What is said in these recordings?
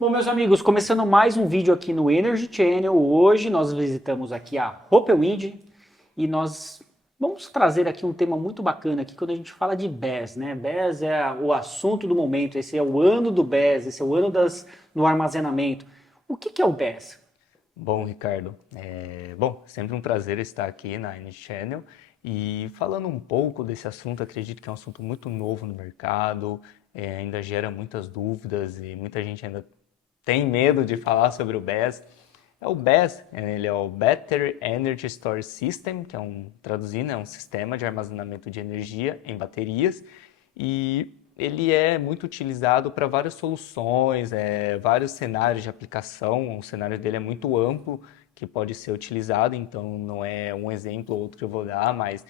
Bom, meus amigos, começando mais um vídeo aqui no Energy Channel. Hoje nós visitamos aqui a Hope Wind e nós vamos trazer aqui um tema muito bacana aqui quando a gente fala de BESS, né? BESS é o assunto do momento, esse é o ano do BESS, esse é o ano do armazenamento. O que é o BESS? Bom, Ricardo, sempre um prazer estar aqui na Energy Channel e falando um pouco desse assunto. Acredito que é um assunto muito novo no mercado, ainda gera muitas dúvidas e muita gente ainda tem medo de falar sobre o BESS. O BESS, ele é o Battery Energy Storage System, que traduzindo, é um sistema de armazenamento de energia em baterias, e ele é muito utilizado para várias soluções, vários cenários de aplicação. O cenário dele é muito amplo, que pode ser utilizado, então não é um exemplo ou outro que eu vou dar, mas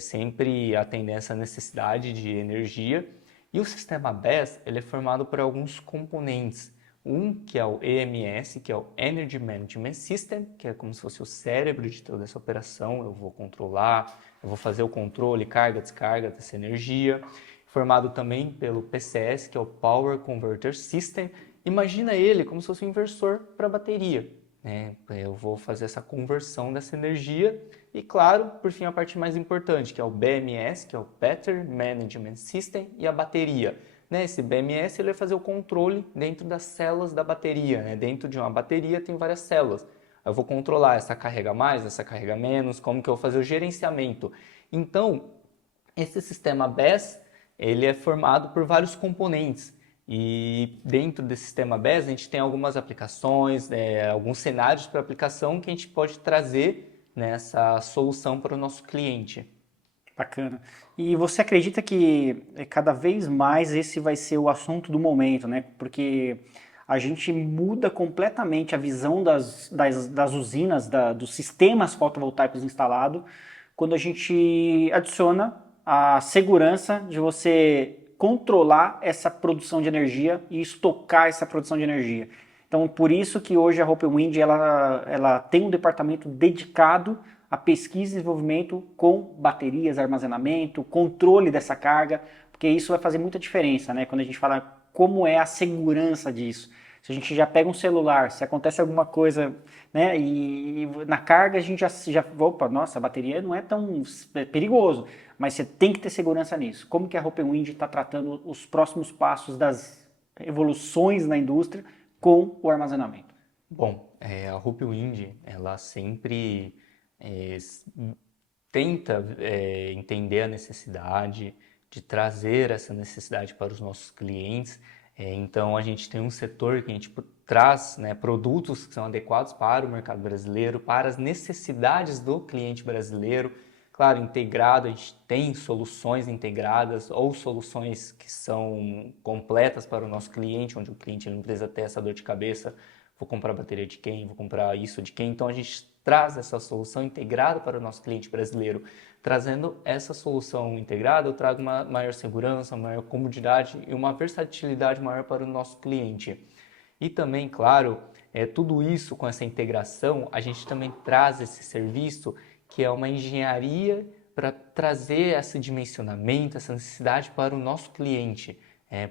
sempre atendendo essa necessidade de energia. E o sistema BESS, ele é formado por alguns componentes. Um que é o EMS, que é o Energy Management System, que é como se fosse o cérebro de toda essa operação. Eu vou controlar, eu vou fazer o controle, carga, descarga dessa energia. Formado também pelo PCS, que é o Power Converter System. Imagina ele como se fosse um inversor para a bateria, né? Eu vou fazer essa conversão dessa energia. E claro, por fim, a parte mais importante, que é o BMS, que é o Battery Management System, e a bateria. Esse BMS ele vai fazer o controle dentro das células da bateria, né? Dentro de uma bateria tem várias células. Eu vou controlar essa carrega mais, essa carrega menos, como que eu vou fazer o gerenciamento. Então, esse sistema BESS ele é formado por vários componentes. E dentro desse sistema BESS a gente tem algumas aplicações, alguns cenários para aplicação que a gente pode trazer nessa solução para o nosso cliente. Bacana. E você acredita que cada vez mais esse vai ser o assunto do momento, né? Porque a gente muda completamente a visão das usinas, dos sistemas fotovoltaicos instalados, quando a gente adiciona a segurança de você controlar essa produção de energia e estocar essa produção de energia. Então, por isso que hoje a Hope Wind ela tem um departamento dedicado a pesquisa e desenvolvimento com baterias, armazenamento, controle dessa carga, porque isso vai fazer muita diferença, né? Quando a gente fala como é a segurança disso. Se a gente já pega um celular, se acontece alguma coisa, né, e na carga a gente opa, nossa, a bateria não é tão perigoso, mas você tem que ter segurança nisso. Como que a Hope Wind está tratando os próximos passos das evoluções na indústria com o armazenamento? Bom, a Hope Wind, ela sempre é, s- tenta entender a necessidade de trazer essa necessidade para os nossos clientes. Então, a gente tem um setor que a gente traz, né, produtos que são adequados para o mercado brasileiro, para as necessidades do cliente brasileiro. Claro, integrado, a gente tem soluções integradas ou soluções que são completas para o nosso cliente, onde o cliente não precisa ter essa dor de cabeça. Vou comprar bateria de quem? Vou comprar isso de quem? Então a gente traz essa solução integrada para o nosso cliente brasileiro. Trazendo essa solução integrada, eu trago uma maior segurança, uma maior comodidade e uma versatilidade maior para o nosso cliente. E também, claro, tudo isso com essa integração, a gente também traz esse serviço que é uma engenharia para trazer esse dimensionamento, essa necessidade para o nosso cliente.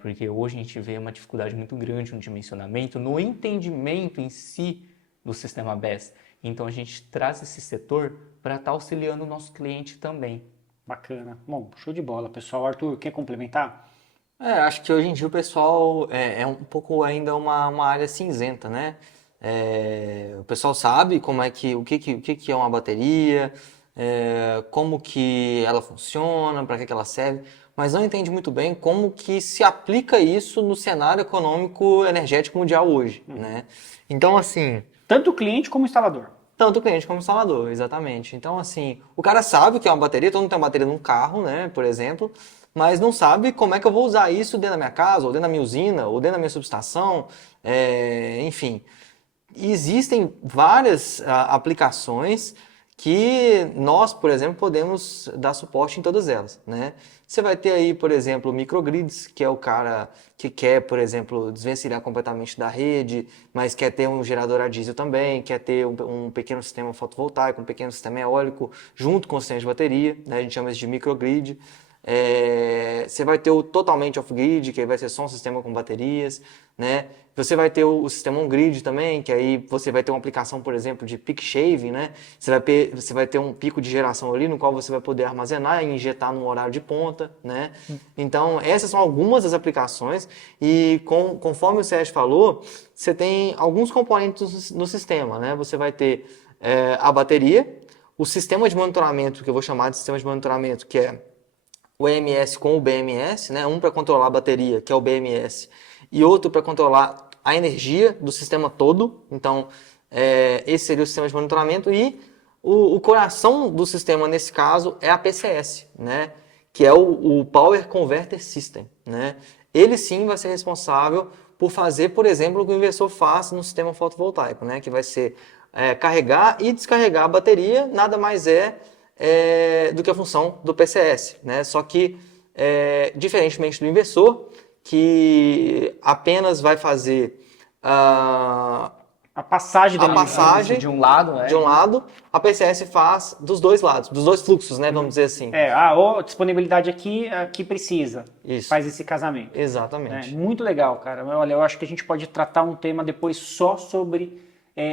Porque hoje a gente vê uma dificuldade muito grande no dimensionamento, no entendimento em si do sistema BESS. Então a gente traz esse setor para estar auxiliando o nosso cliente também. Bacana. Bom, show de bola, pessoal. Arthur, quer complementar? Acho que hoje em dia o pessoal é um pouco ainda uma área cinzenta, né? O pessoal sabe como é o que é uma bateria, como que ela funciona, para que ela serve, mas não entende muito bem como que se aplica isso no cenário econômico energético mundial hoje, né? Então, assim, Tanto o cliente como o instalador. tanto o cliente como o instalador, exatamente. Então, assim, o cara sabe o que é uma bateria, todo mundo tem uma bateria num carro, né, por exemplo, mas não sabe como é que eu vou usar isso dentro da minha casa, ou dentro da minha usina, ou dentro da minha subestação, enfim. E existem várias aplicações que nós, por exemplo, podemos dar suporte em todas elas, né? Você vai ter aí, por exemplo, o microgrids, que é o cara que quer, por exemplo, desvencilhar completamente da rede, mas quer ter um gerador a diesel também, quer ter um pequeno sistema fotovoltaico, um pequeno sistema eólico, junto com o sistema de bateria, né? A gente chama isso de microgrid. Você vai ter o totalmente off-grid, que aí vai ser só um sistema com baterias, né? Você vai ter o sistema on-grid também, que aí você vai ter uma aplicação, por exemplo, de peak shaving, né? Você vai ter um pico de geração ali no qual você vai poder armazenar e injetar num horário de ponta, né? Então, essas são algumas das aplicações e conforme o Sérgio falou, você tem alguns componentes no sistema, né? Você vai ter a bateria, o sistema de monitoramento, que eu vou chamar de sistema de monitoramento, que é o EMS com o BMS, né? Um para controlar a bateria, que é o BMS, e outro para controlar a energia do sistema todo. Então, esse seria o sistema de monitoramento. E o coração do sistema, nesse caso, é a PCS, né? Que é o Power Converter System, né? Ele sim vai ser responsável por fazer, por exemplo, o que o inversor faz no sistema fotovoltaico, né? Que vai ser carregar e descarregar a bateria, nada mais do que a função do PCS, né? Só que, diferentemente do inversor, que apenas vai fazer A passagem da a energia. passagem de um lado, né? de um lado, a PCS faz dos dois lados, dos dois fluxos, né? Vamos dizer assim. Ou disponibilidade aqui precisa. Isso. Faz esse casamento. Exatamente. Muito legal, cara. Olha, eu acho que a gente pode tratar um tema depois só sobre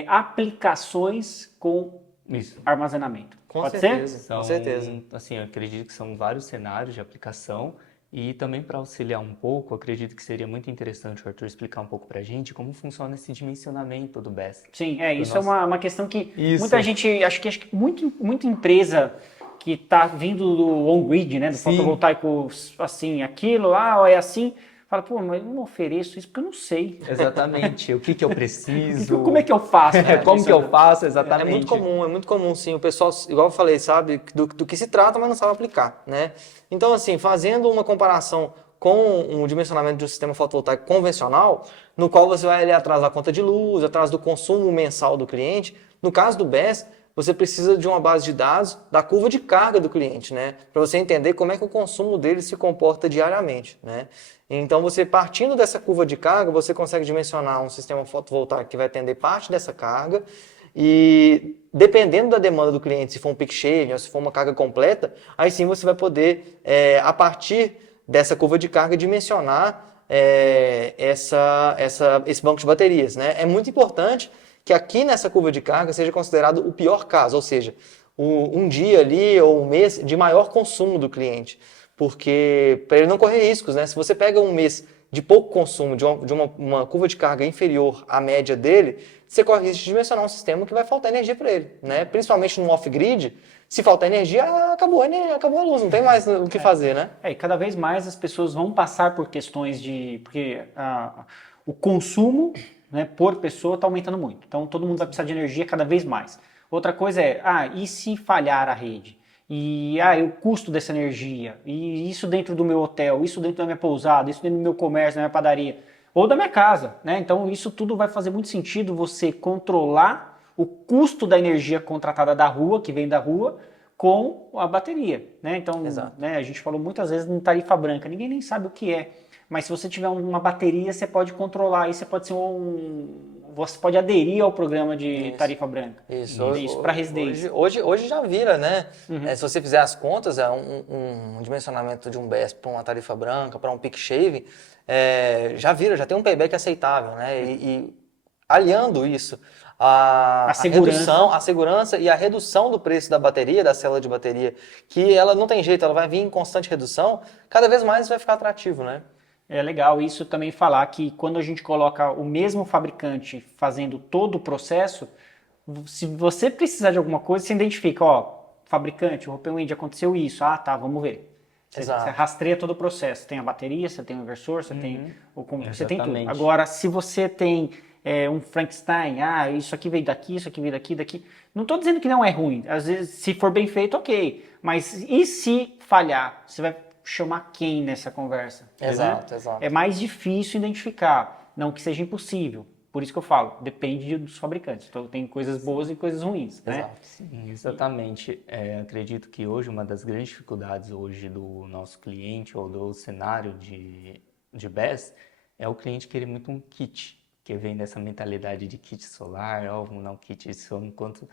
aplicações com Isso. armazenamento. Com Pode certeza. ser? Com certeza. Assim, eu acredito que são vários cenários de aplicação e também para auxiliar um pouco, eu acredito que seria muito interessante o Arthur explicar um pouco para a gente como funciona esse dimensionamento do BESS. Sim, isso nosso- é uma questão que Isso. muita gente, acho que muita empresa que está vindo do on-grid, né, do Sim. fotovoltaico, assim, aquilo lá, ou é assim, fala, pô, mas eu não ofereço isso porque eu não sei. Exatamente, o que eu preciso, Como é que eu faço? como que eu faço É exatamente. muito comum, sim. O pessoal, igual eu falei, sabe do que se trata, mas não sabe aplicar, né? Então, assim, fazendo uma comparação com um dimensionamento de um sistema fotovoltaico convencional, no qual você vai ali atrás da conta de luz, atrás do consumo mensal do cliente. No caso do BESS, você precisa de uma base de dados da curva de carga do cliente, né? Para você entender como é que o consumo dele se comporta diariamente, né? Então, você partindo dessa curva de carga, você consegue dimensionar um sistema fotovoltaico que vai atender parte dessa carga e, dependendo da demanda do cliente, se for um peak shaving ou se for uma carga completa, aí sim você vai poder, a partir dessa curva de carga, dimensionar esse banco de baterias, né? É muito importante que aqui nessa curva de carga seja considerado o pior caso, ou seja, um dia ali ou um mês de maior consumo do cliente, porque para ele não correr riscos, né? Se você pega um mês de pouco consumo, de uma curva de carga inferior à média dele, você corre risco de dimensionar um sistema que vai faltar energia para ele, né? Principalmente no off-grid, se faltar energia, acabou a luz, não tem mais o que fazer, né? E cada vez mais as pessoas vão passar por questões porque o consumo, né, por pessoa está aumentando muito. Então todo mundo vai precisar de energia cada vez mais. Outra coisa e se falhar a rede? E o custo dessa energia? E isso dentro do meu hotel, isso dentro da minha pousada, isso dentro do meu comércio, da minha padaria, ou da minha casa, né? Então isso tudo vai fazer muito sentido você controlar o custo da energia contratada da rua, que vem da rua, com a bateria, né? Então, né, a gente falou muitas vezes em tarifa branca, ninguém nem sabe o que é, mas se você tiver uma bateria, você pode controlar, aí você pode ser você pode aderir ao programa de tarifa branca. Isso para residência. Hoje já vira, né? Se você fizer as contas, um dimensionamento de um BESS para uma tarifa branca, para um peak shaving, já tem um payback aceitável, né? E aliando isso a segurança e a redução do preço da bateria, da célula de bateria, que ela não tem jeito, ela vai vir em constante redução, cada vez mais vai ficar atrativo, né? É legal isso também falar que quando a gente coloca o mesmo fabricante fazendo todo o processo, se você precisar de alguma coisa, você identifica, fabricante, o Open Wind, aconteceu isso, tá, vamos ver. Você rastreia todo o processo, você tem a bateria, você tem o inversor, você tem você tem tudo. Agora, se você tem um Frankenstein, isso aqui veio daqui, isso aqui veio daqui. Não estou dizendo que não é ruim, às vezes se for bem feito, ok, mas e se falhar? Você vai chamar quem nessa conversa? Exato. É mais difícil identificar, não que seja impossível. Por isso que eu falo, depende dos fabricantes. Então tem coisas boas e coisas ruins, né? Sim, exatamente. Acredito que hoje uma das grandes dificuldades hoje do nosso cliente ou do cenário de BESS é o cliente querer muito um kit, que vem dessa mentalidade de kit solar, vamos dar um kit de som, enquanto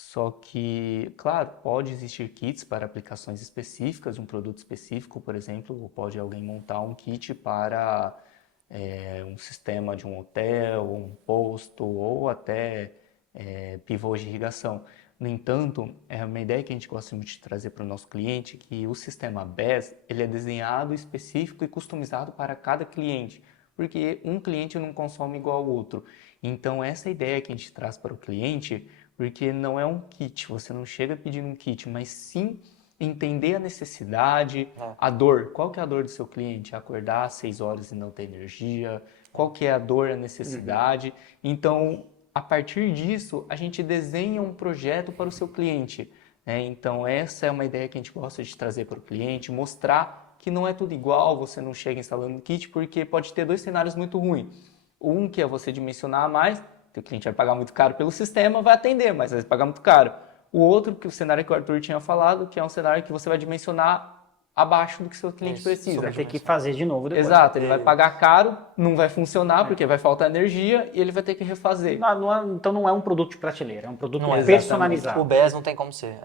Só que, claro, pode existir kits para aplicações específicas de um produto específico, por exemplo, ou pode alguém montar um kit para um sistema de um hotel, um posto, ou até pivôs de irrigação. No entanto, é uma ideia que a gente gosta muito de trazer para o nosso cliente, que o sistema BES, ele é desenhado específico e customizado para cada cliente, porque um cliente não consome igual ao outro. Então, essa ideia que a gente traz para o cliente, porque não é um kit, você não chega pedindo um kit, mas sim entender a necessidade, a dor. Qual que é a dor do seu cliente? Acordar às 6 horas e não ter energia? Qual que é a dor, a necessidade? Então, a partir disso, a gente desenha um projeto para o seu cliente, né? Então, essa é uma ideia que a gente gosta de trazer para o cliente, mostrar que não é tudo igual, você não chega instalando um kit, porque pode ter dois cenários muito ruins. Um que é você dimensionar mais, o cliente vai pagar muito caro pelo sistema, vai atender, mas vai pagar muito caro. O outro, que o cenário que o Arthur tinha falado, que é um cenário que você vai dimensionar abaixo do que o seu cliente precisa. Vai ter que fazer de novo depois. Exato, ele vai pagar caro, não vai funcionar porque vai faltar energia e ele vai ter que refazer. Então não é um produto de prateleira, é um produto Não é personalizado. O BES não tem como ser.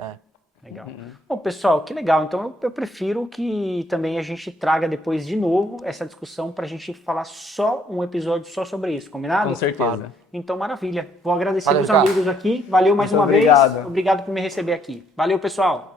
Legal. Bom, pessoal, que legal. Então eu prefiro que também a gente traga depois de novo essa discussão para a gente falar só um episódio só sobre isso, combinado? Com certeza. Claro. Então, maravilha. Vou agradecer Valeu, meus Ricardo. amigos aqui. Valeu mais Muito uma obrigado. vez. Obrigado por me receber aqui. Valeu, pessoal.